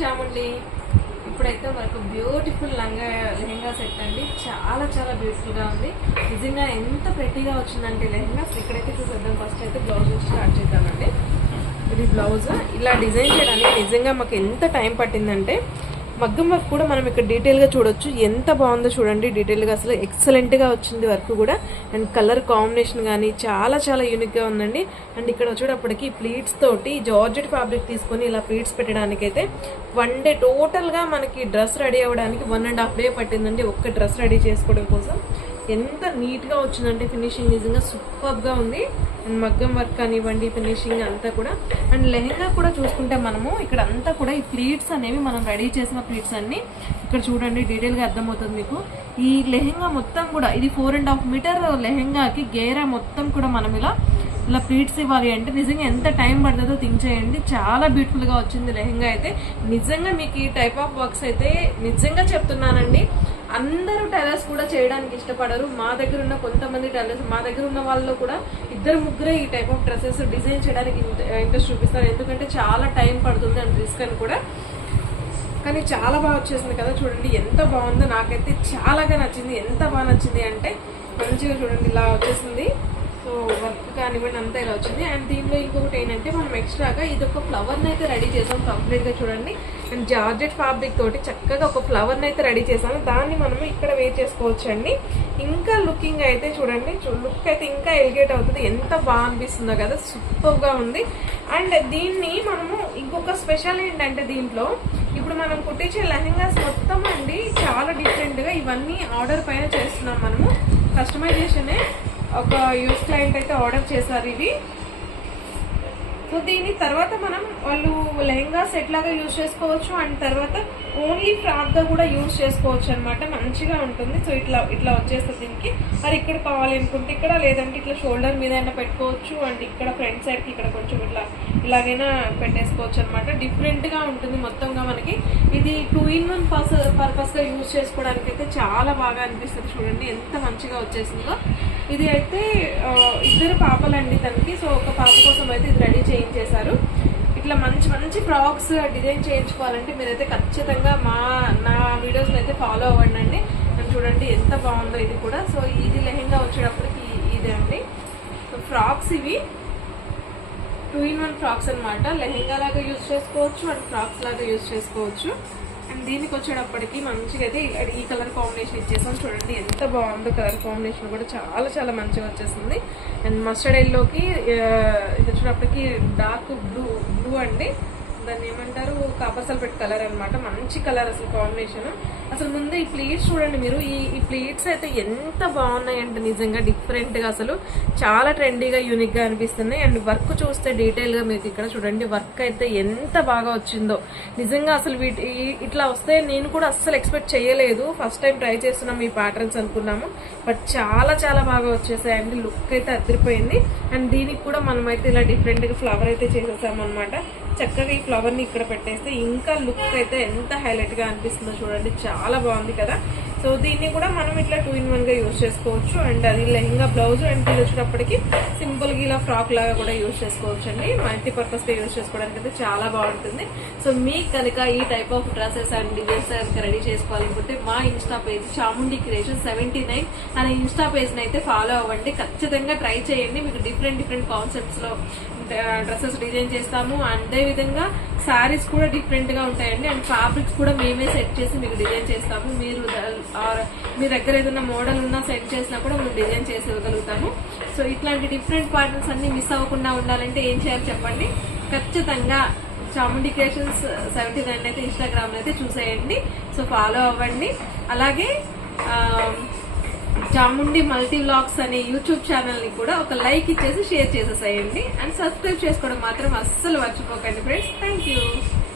చాముండి. ఇప్పుడైతే మనకు beautiful lehenga set అండి. చాలా చాలా బ్యూటిఫుల్గా ఉంది. నిజంగా ఎంత ప్రెట్టీగా వచ్చిందంటే లెహంగా. ఇక్కడైతే చూద్దాం. ఫస్ట్ అయితే బ్లౌజ్ స్టార్ట్ చేద్దామండి. ఇది బ్లౌజ్ ఇలా డిజైన్ చేయడానికి నిజంగా మాకు ఎంత టైం పట్టిందంటే, మగ్గం వర్క్ కూడా మనం ఇక్కడ డీటెయిల్గా చూడొచ్చు. ఎంత బాగుందో చూడండి డీటెయిల్గా. అసలు ఎక్సలెంట్గా వచ్చింది వర్క్ కూడా. అండ్ కలర్ కాంబినేషన్ కానీ చాలా చాలా యూనిక్గా ఉందండి. అండ్ ఇక్కడ వచ్చేటప్పటికి ప్లీట్స్ తోటి జార్జెట్ ఫ్యాబ్రిక్ తీసుకొని ఇలా ప్లీట్స్ పెట్టడానికి అయితే 1 డే టోటల్గా మనకి డ్రెస్ రెడీ అవ్వడానికి 1.5 డే పట్టిందండి. ఒక్క డ్రెస్ రెడీ చేసుకోవడం కోసం. ఎంత నీట్గా వచ్చిందంటే ఫినిషింగ్ నిజంగా సూపర్గా ఉంది. అండ్ మగ్గం వర్క్ కానివ్వండి, ఫినిషింగ్ అంతా కూడా. అండ్ లెహంగా కూడా చూసుకుంటే మనము ఇక్కడ అంతా కూడా ఈ ప్లీట్స్ అనేవి మనం రెడీ చేసిన ప్లీట్స్ అన్ని ఇక్కడ చూడండి డీటెయిల్గా అర్థమవుతుంది మీకు. ఈ లెహంగా మొత్తం కూడా ఇది 4.5 మీటర్ లెహంగాకి గేరా మొత్తం కూడా మనం ఇలా ప్లీట్స్ ఇవ్వాలి అంటే నిజంగా ఎంత టైం పడుతుందో థింక్ చేయండి. చాలా బ్యూటిఫుల్గా వచ్చింది లెహంగా అయితే. నిజంగా మీకు ఈ టైప్ ఆఫ్ వర్క్స్ అయితే నిజంగా చెప్తున్నానండి, అందరూ టైలర్స్ కూడా చేయడానికి ఇష్టపడరు. మా దగ్గర ఉన్న కొంతమంది టైలర్స్, మా దగ్గర ఉన్న వాళ్ళు కూడా 2-3 ఈ టైప్ ఆఫ్ డ్రెస్సెస్ డిజైన్ చేయడానికి ఇంట్రెస్ట్ చూపిస్తారు. ఎందుకంటే చాలా టైం పడుతుంది అండ్ రిస్క్ అని కూడా. కానీ చాలా బాగా వచ్చేసింది కదా, చూడండి ఎంత బాగుందో. నాకైతే చాలాగా నచ్చింది. ఎంత బాగా నచ్చింది అంటే మంచిగా చూడండి ఇలా వచ్చేసింది. సో వర్క్ కానివ్వండి అంతా ఇలా వచ్చింది. అండ్ దీనిలో ఇంకొకటి ఏంటంటే మనం ఎక్స్ట్రాగా ఇది ఒక ఫ్లవర్ని అయితే రెడీ చేసాం కంప్లీట్గా చూడండి. అండ్ జార్జెట్ ఫ్యాబ్రిక్ తోటి చక్కగా ఒక ఫ్లవర్ని అయితే రెడీ చేసాము. దాన్ని మనము ఇక్కడ వేర్ చేసుకోవచ్చు అండి. ఇంకా లుకింగ్ అయితే చూడండి, లుక్ అయితే ఇంకా ఎలిగేట్ అవుతుంది. ఎంత బాగా అనిపిస్తుందో కదా, సూపర్గా ఉంది. అండ్ దీన్ని మనము ఇంకొక స్పెషల్ ఏంటంటే దీంట్లో ఇప్పుడు మనం కుట్టించే లెహంగాస్ మొత్తం అండి చాలా డిఫరెంట్గా ఇవన్నీ ఆర్డర్ పైన చేస్తున్నాం మనము. కస్టమైజేషనే ఒక యూఎస్ క్లయింట్ అయితే ఆర్డర్ చేశారు ఇవి. సో దీని తర్వాత మనం వాళ్ళు లెహంగా సెట్ లాగా యూజ్ చేసుకోవచ్చు. అండ్ తర్వాత ఓన్లీ ఫ్రాక్ గా కూడా యూజ్ చేసుకోవచ్చు అనమాట. మంచిగా ఉంటుంది. సో ఇట్లా వచ్చేస్తుంది దీనికి. మరి ఇక్కడ కావాలి అనుకుంటే ఇక్కడ, లేదంటే ఇట్లా షోల్డర్ మీద అయినా పెట్టుకోవచ్చు. అండ్ ఇక్కడ ఫ్రంట్ సైడ్ కి ఇక్కడ కొంచెం ఇలాగైనా పెట్టేసుకోవచ్చు అనమాట. డిఫరెంట్ గా ఉంటుంది మొత్తంగా మనకి. ఇది 2-in-1 పర్పస్ గా యూజ్ చేసుకోవడానికి అయితే చాలా బాగా అనిపిస్తుంది. చూడండి ఎంత మంచిగా వచ్చేసిందో. ఇది అయితే 2 పాపలండి తనకి. సో ఒక పాప కోసం అయితే ఇది రెడీ చేయించేశారు. ఇట్లా మంచి మంచి ఫ్రాక్స్ డిజైన్ చేయించుకోవాలంటే మీరైతే ఖచ్చితంగా నా వీడియోస్ని అయితే ఫాలో అవ్వండి. చూడండి ఎంత బాగుందో ఇది కూడా. సో ఇది లెహంగా వచ్చేటప్పటికి ఇదే అండి. సో ఫ్రాక్స్ ఇవి 2-in-1 ఫ్రాక్స్ అనమాట. లెహంగా లాగా యూజ్ చేసుకోవచ్చు అండ్ ఫ్రాక్స్ లాగా యూజ్ చేసుకోవచ్చు. అండ్ దీనికి వచ్చేటప్పటికి మంచిగా అయితే ఈ కలర్ కాంబినేషన్ ఇచ్చేసాం. చూడండి ఎంత బాగుందో. కలర్ కాంబినేషన్ కూడా చాలా చాలా మంచిగా వచ్చేసింది. అండ్ మస్టర్డ్ ఎల్లోకి ఇది వచ్చేటప్పటికి డార్క్ బ్లూ అండి. దాన్ని ఏమంటారు, కాపర్ సల్ఫేట్ కలర్ అనమాట. మంచి కలర్ అసలు కాంబినేషన్. అసలు ముందు ఈ ప్లీట్స్ చూడండి మీరు. ఈ ప్లీట్స్ అయితే ఎంత బాగున్నాయంటే నిజంగా డిఫరెంట్గా అసలు చాలా ట్రెండీగా యూనిక్గా అనిపిస్తున్నాయి. అండ్ వర్క్ చూస్తే డీటెయిల్గా మీకు ఇక్కడ చూడండి వర్క్ అయితే ఎంత బాగా వచ్చిందో నిజంగా. అసలు ఇట్లా వస్తే నేను కూడా అస్సలు ఎక్స్పెక్ట్ చేయలేదు. ఫస్ట్ టైం ట్రై చేస్తున్నాం ఈ ప్యాటర్న్స్ అనుకున్నాము. బట్ చాలా చాలా బాగా వచ్చేసాయండి. లుక్ అయితే అదిరిపోయింది. అండ్ దీనికి కూడా మనమైతే ఇలా డిఫరెంట్గా ఫ్లవర్ అయితే చేసేసాము అనమాట. చక్కగా ఈ ఫ్లవర్ని ఇక్కడ పెట్టేస్తే ఇంకా లుక్ అయితే ఎంత హైలైట్గా అనిపిస్తుందో చూడండి. చాలా బాగుంది కదా. సో దీన్ని కూడా మనం ఇట్లా 2-in-1 గా యూజ్ చేసుకోవచ్చు. అండ్ అది లెహంగా బ్లౌజ్ అండ్ ఇది వచ్చేటప్పటికి సింపుల్గా ఇలా ఫ్రాక్ లాగా కూడా యూజ్ చేసుకోవచ్చు అండి. మల్టీపర్పస్గా యూజ్ చేసుకోవడానికి అయితే చాలా బాగుంటుంది. సో మీకు కనుక ఈ type of dresses and designs కనుక రెడీ చేసుకోవాలనుకుంటే మా ఇన్స్టా పేజ్ చాముండి క్రియేషన్ 79 అనే ఇన్స్టా పేజ్ని అయితే ఫాలో అవ్వండి. ఖచ్చితంగా ట్రై చేయండి. మీకు డిఫరెంట్ కాన్సెప్ట్స్లో డ్రెస్సెస్ డిజైన్ చేస్తాము. అదే విధంగా శారీస్ కూడా డిఫరెంట్గా ఉంటాయండి. అండ్ ఫ్యాబ్రిక్స్ కూడా మేమే సెట్ చేసి మీకు డిజైన్ చేస్తాము. మీ దగ్గర ఏదైనా మోడల్ ఉన్నా సెట్ చేసినా కూడా మేము డిజైన్ చేసి ఇవ్వగలుగుతాము. సో ఇట్లాంటి డిఫరెంట్ ప్యాటర్న్స్ అన్ని మిస్ అవ్వకుండా ఉండాలంటే ఏం చేయాలి చెప్పండి. ఖచ్చితంగా చాముండి క్రియేషన్స్ 79 అయితే ఇన్స్టాగ్రామ్ అయితే చూసేయండి. సో ఫాలో అవ్వండి. అలాగే చాముండి మల్టీ వ్లాగ్స్ అనే యూట్యూబ్ ఛానల్ని కూడా ఒక లైక్ ఇచ్చేసి షేర్ చేసేసేయండి. అండ్ సబ్స్క్రైబ్ చేసుకోవడం మాత్రం అస్సలు మర్చిపోకండి ఫ్రెండ్స్. Thank you.